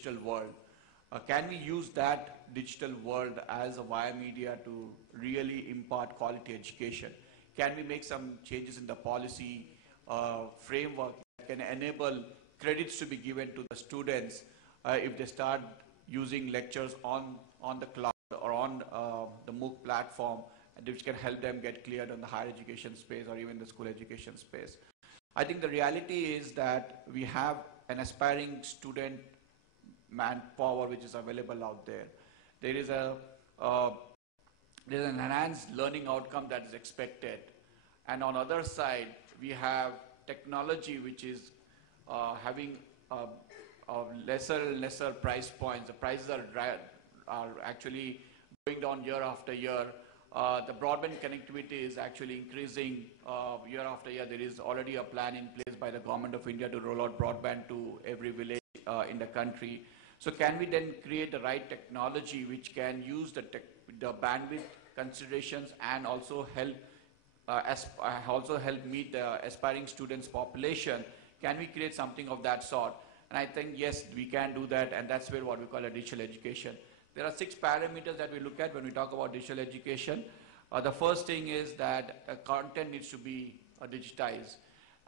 digital world. Can we use that digital world as a via media to really impart quality education? Can we make some changes in the policy framework that can enable credits to be given to the students if they start using lectures on the cloud or on the MOOC platform, which can help them get cleared on the higher education space or even the school education space? I think the reality is that we have an aspiring student manpower which is available out there. There is there's an enhanced learning outcome that is expected. And on the other side, we have technology which is having lesser and lesser price points. The prices are actually going down year after year. The broadband connectivity is actually increasing year after year. There is already a plan in place by the Government of India to roll out broadband to every village in the country. So can we then create the right technology which can use the bandwidth considerations and also help meet the aspiring students population? Can we create something of that sort? And I think yes, we can do that, and that's where what we call a digital education. There are 6 parameters that we look at when we talk about digital education. The first thing is that content needs to be digitized.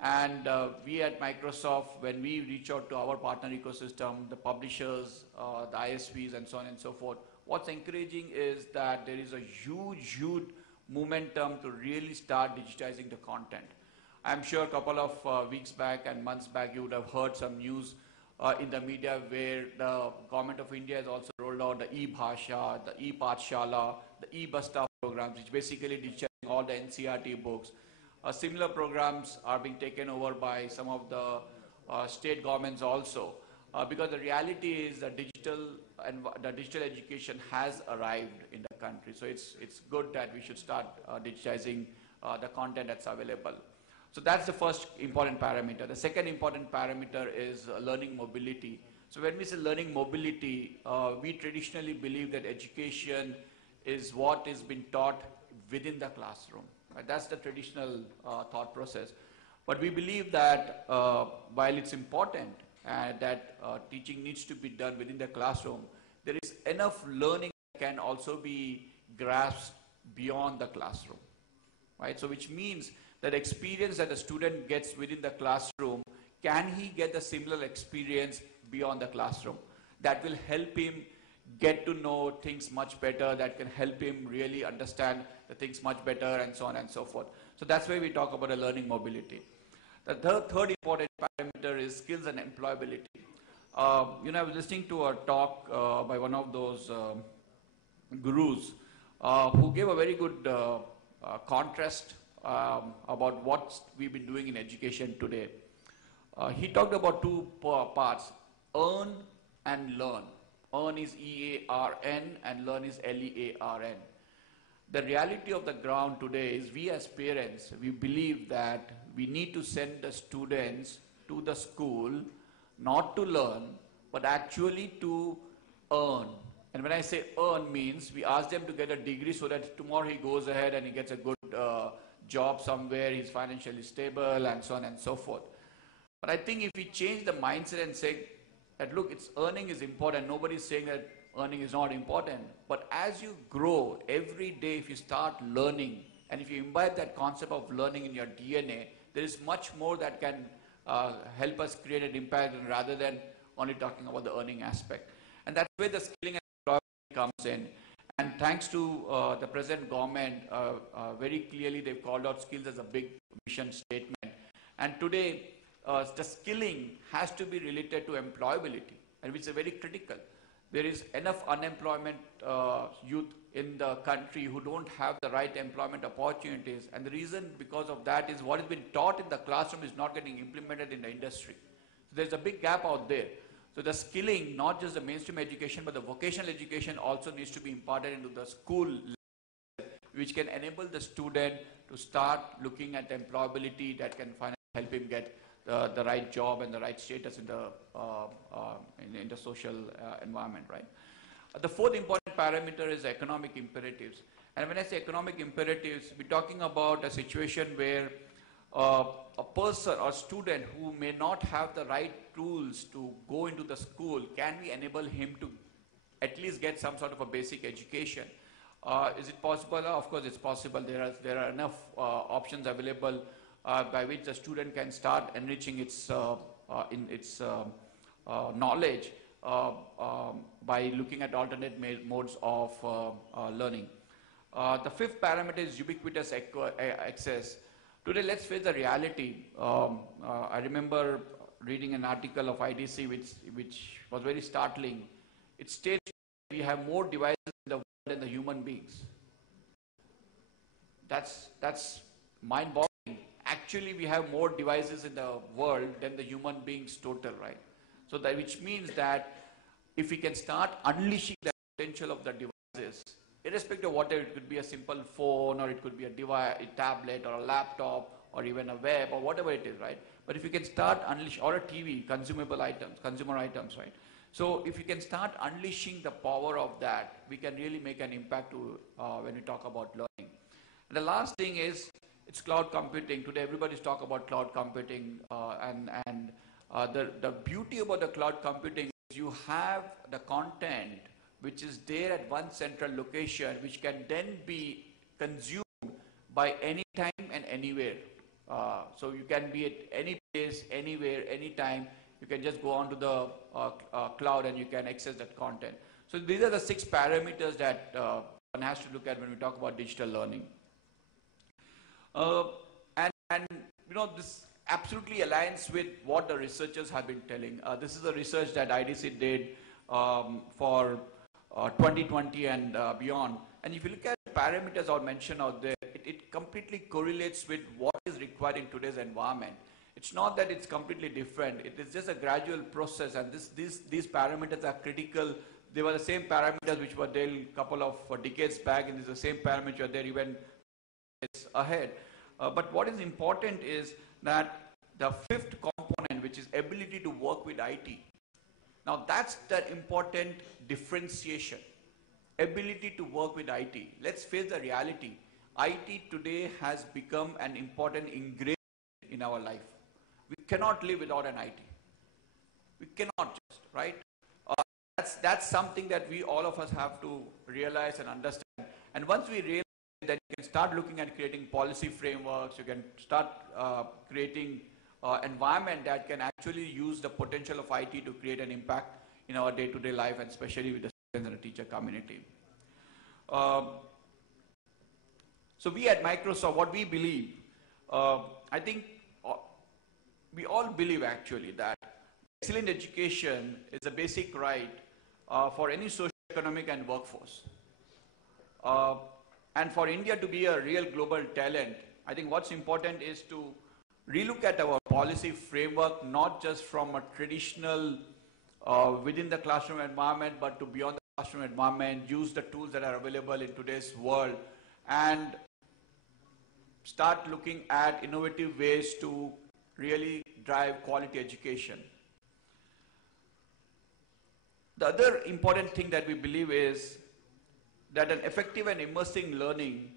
And we at Microsoft, when we reach out to our partner ecosystem, the publishers, the ISVs, and so on and so forth, what's encouraging is that there is a huge momentum to really start digitizing the content. I'm sure a couple of weeks back and months back, you would have heard some news in the media where the Government of India has also rolled out the e-Bhasha, the e-Pathshala, the e-Basta programs, which basically digitizing all the NCERT books. Similar programs are being taken over by some of the state governments also, because the reality is that the digital education has arrived in the country. So it's good that we should start digitizing the content that's available. So that's the first important parameter. The second important parameter is learning mobility. So when we say learning mobility, we traditionally believe that education is what is being taught within the classroom. Right? That's the traditional thought process. But we believe that while it's important that teaching needs to be done within the classroom, there is enough learning that can also be grasped beyond the classroom. Right? So which means that experience that a student gets within the classroom, can he get the similar experience beyond the classroom? That will help him get to know things much better, that can help him really understand the things much better, and so on and so forth. So that's why we talk about a learning mobility. The third important parameter is skills and employability. I was listening to a talk by one of those gurus who gave a very good contrast about what we've been doing in education today. He talked about 2 parts, earn and learn. Earn is E-A-R-N and learn is L-E-A-R-N. The reality of the ground today is we as parents, we believe that we need to send the students to the school not to learn, but actually to earn. And when I say earn means we ask them to get a degree so that tomorrow he goes ahead and he gets a good job somewhere, he's financially stable, and so on and so forth. But I think if we change the mindset and say that, look, earning is important, nobody's saying that earning is not important, but as you grow every day, if you start learning, and if you imbibe that concept of learning in your DNA, there is much more that can help us create an impact rather than only talking about the earning aspect. And that's where the skilling and employment comes in. And thanks to the present government, very clearly they've called out skills as a big mission statement. And today, the skilling has to be related to employability, and which is very critical. There is enough unemployment youth in the country who don't have the right employment opportunities. And the reason because of that is what has been taught in the classroom is not getting implemented in the industry. So there's a big gap out there. So the skilling, not just the mainstream education, but the vocational education also needs to be imparted into the school level, which can enable the student to start looking at employability that can finally help him get the right job and the right status in the social environment, right? The fourth important parameter is economic imperatives. And when I say economic imperatives, we're talking about a situation where a person or student who may not have the right tools to go into the school, can we enable him to at least get some sort of a basic education? Is it possible? Of course it's possible. There are enough options available by which the student can start enriching its knowledge by looking at alternate modes of learning. The fifth parameter is ubiquitous access. Today, let's face the reality. I remember reading an article of IDC which was very startling. It states we have more devices in the world than the human beings. That's mind-boggling. Actually, we have more devices in the world than the human beings total, right? So that, which means that if we can start unleashing the potential of the devices, irrespective of whatever, it could be a simple phone, or it could be a device, a tablet, or a laptop, or even a web, or whatever it is, right? But if you can start unleashing, or a TV, consumer items, right? So if you can start unleashing the power of that, we can really make an impact to, when we talk about learning. And the last thing is, it's cloud computing. Today everybody's talking about cloud computing, the beauty about the cloud computing is you have the content which is there at one central location, which can then be consumed by any time and anywhere. So you can be at any place, anywhere, anytime. You can just go onto the cloud and you can access that content. So these are the 6 parameters that one has to look at when we talk about digital learning. And you know, this absolutely aligns with what the researchers have been telling. This is a research that IDC did for 2020 and beyond. And if you look at the parameters I mentioned out there, it completely correlates with what is required in today's environment. It's not that it's completely different. It is just a gradual process, and these parameters are critical. They were the same parameters which were there a couple of decades back, and it's the same parameters which are there even ahead. But what is important is that the 5th component, which is ability to work with IT. Now that's the important differentiation. Ability to work with IT. Let's face the reality. IT today has become an important ingredient in our life. We cannot live without an IT. We cannot just, right? That's something that we, all of us, have to realize and understand. And once we realize that, you can start looking at creating policy frameworks, you can start creating environment that can actually use the potential of IT to create an impact in our day-to-day life, and especially with the students and the teacher community. So we at Microsoft, what we believe, I think we all believe actually that excellent education is a basic right for any socio-economic and workforce. And for India to be a real global talent, I think what's important is to relook at our policy framework, not just from a traditional within the classroom environment, but to beyond the classroom environment, use the tools that are available in today's world, and start looking at innovative ways to really drive quality education. The other important thing that we believe is that an effective and immersive learning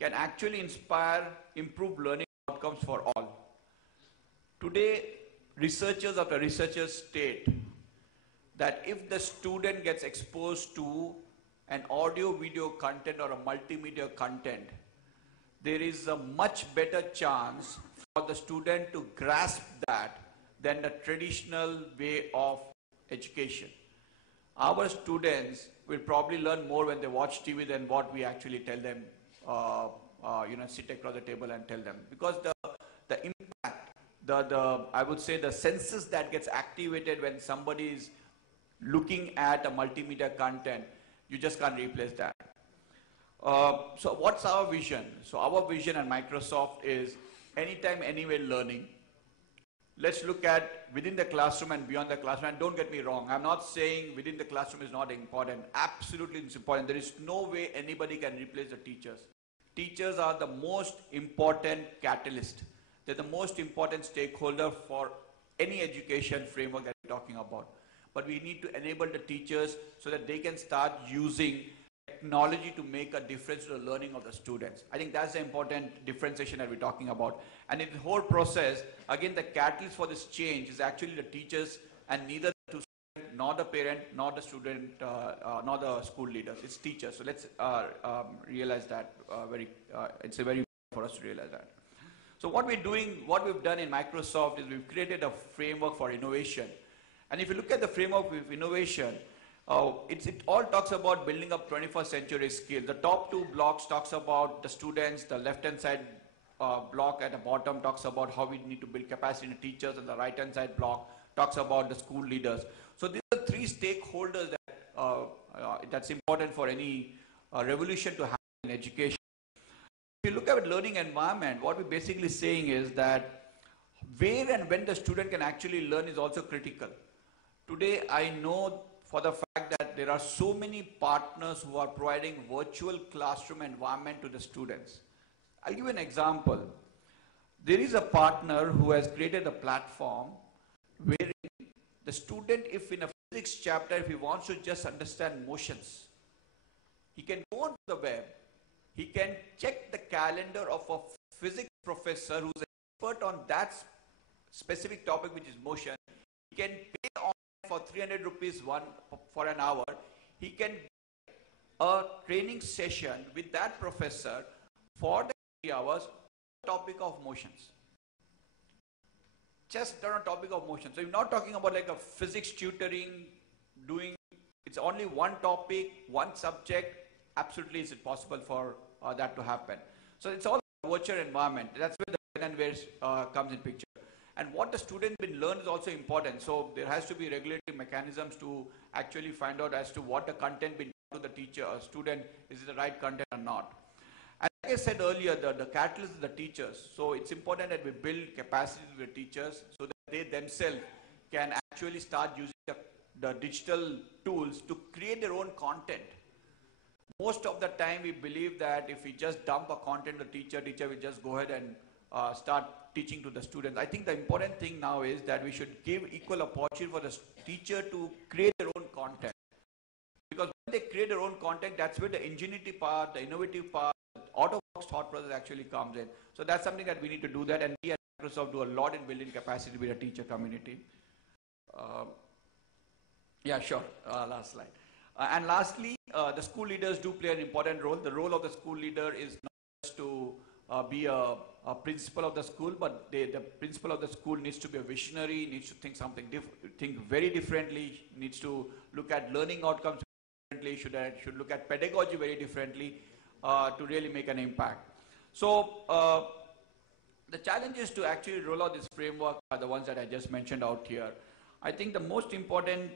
can actually inspire improved learning outcomes for all. Today, researchers after researchers state that if the student gets exposed to an audio-video content or a multimedia content, there is a much better chance for the student to grasp that than the traditional way of education. Our students will probably learn more when they watch TV than what we actually tell them, sit across the table and tell them. Because the impact, I would say the senses that gets activated when somebody is looking at a multimedia content, you just can't replace that. So what's our vision? So our vision at Microsoft is anytime, anywhere learning. Let's look at within the classroom and beyond the classroom. And don't get me wrong, I'm not saying within the classroom is not important. Absolutely it's important. There is no way anybody can replace the teachers. Teachers are the most important catalyst. They're the most important stakeholder for any education framework that we're talking about. But we need to enable the teachers so that they can start using technology to make a difference to the learning of the students. I think that's the important differentiation that we're talking about. And in the whole process, again, the catalyst for this change is actually the teachers, and neither the two student, nor the parent, nor the student, nor the school leaders. It's teachers. So let's realize that it's a very important for us to realize that. So what we've done in Microsoft is we've created a framework for innovation. And if you look at the framework of innovation, it all talks about building up 21st century skills. The top two blocks talks about the students, the left-hand side block at the bottom talks about how we need to build capacity in teachers, and the right-hand side block talks about the school leaders. So these are three stakeholders that's important for any revolution to happen in education. If you look at learning environment, what we're basically saying is that where and when the student can actually learn is also critical. Today, I know for the fact that there are so many partners who are providing virtual classroom environment to the students. I'll give you an example. There is a partner who has created a platform where the student, if in a physics chapter, if he wants to just understand motions, he can go on the web, he can check the calendar of a physics professor who's an expert on that specific topic, which is motion. He can pay on for 300 rupees for an hour. He can get a training session with that professor for the 3 hours on the topic of motions. Just on a topic of motion. So you're not talking about like a physics tutoring, it's only one topic, one subject. Absolutely is it possible for that to happen. So it's all a virtual environment. That's where the when and where comes in picture. And what the student will learn is also important. So there has to be regulatory mechanisms to actually find out as to what the content being taught to the teacher or student, is it the right content or not. And like I said earlier, the catalyst is the teachers. So it's important that we build capacity with the teachers so that they themselves can actually start using the digital tools to create their own content. Most of the time we believe that if we just dump a content to the teacher will just go ahead and start teaching to the students. I think the important thing now is that we should give equal opportunity for the teacher to create their own content. Because when they create their own content, that's where the ingenuity part, the innovative part, the out-of-box thought process actually comes in. So that's something that we need to do that, and we at Microsoft do a lot in building capacity with the teacher community. Yeah, sure. Last slide. And lastly, the school leaders do play an important role. The role of the school leader is not just to be a principal of the school, but the principal of the school needs to be a visionary, needs to think think very differently, needs to look at learning outcomes differently, should look at pedagogy very differently to really make an impact. So the challenges to actually roll out this framework are the ones that I just mentioned out here. I think the most important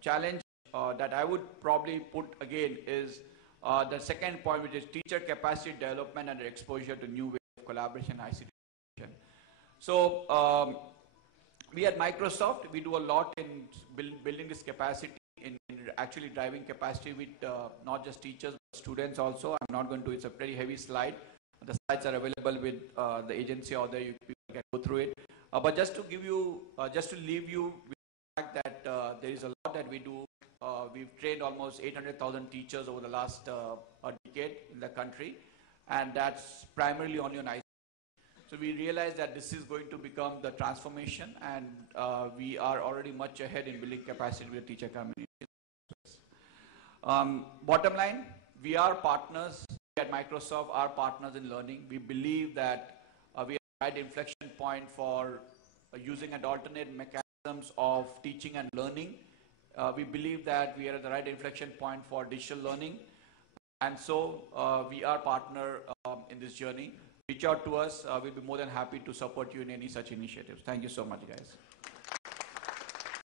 challenge that I would probably put again is the second point, which is teacher capacity development and exposure to new ways of collaboration and ICT. So we at Microsoft, we do a lot in building this capacity, in actually driving capacity with not just teachers, but students also. I'm not going to, it's a very heavy slide. The slides are available with the agency, or there you can go through it. But just to give you, just to leave you with the fact that there is a lot that we do. We've trained almost 800,000 teachers over the last decade in the country, and that's primarily only on ICT. So we realize that this is going to become the transformation, and we are already much ahead in building capacity with the teacher community. Bottom line, we are partners at Microsoft, are partners in learning. We believe that we are at the right inflection point for using an alternate mechanisms of teaching and learning. We believe that we are at the right inflection point for digital learning, and so we are partner in this journey. Reach out to us. We'll be more than happy to support you in any such initiatives. Thank you so much, guys.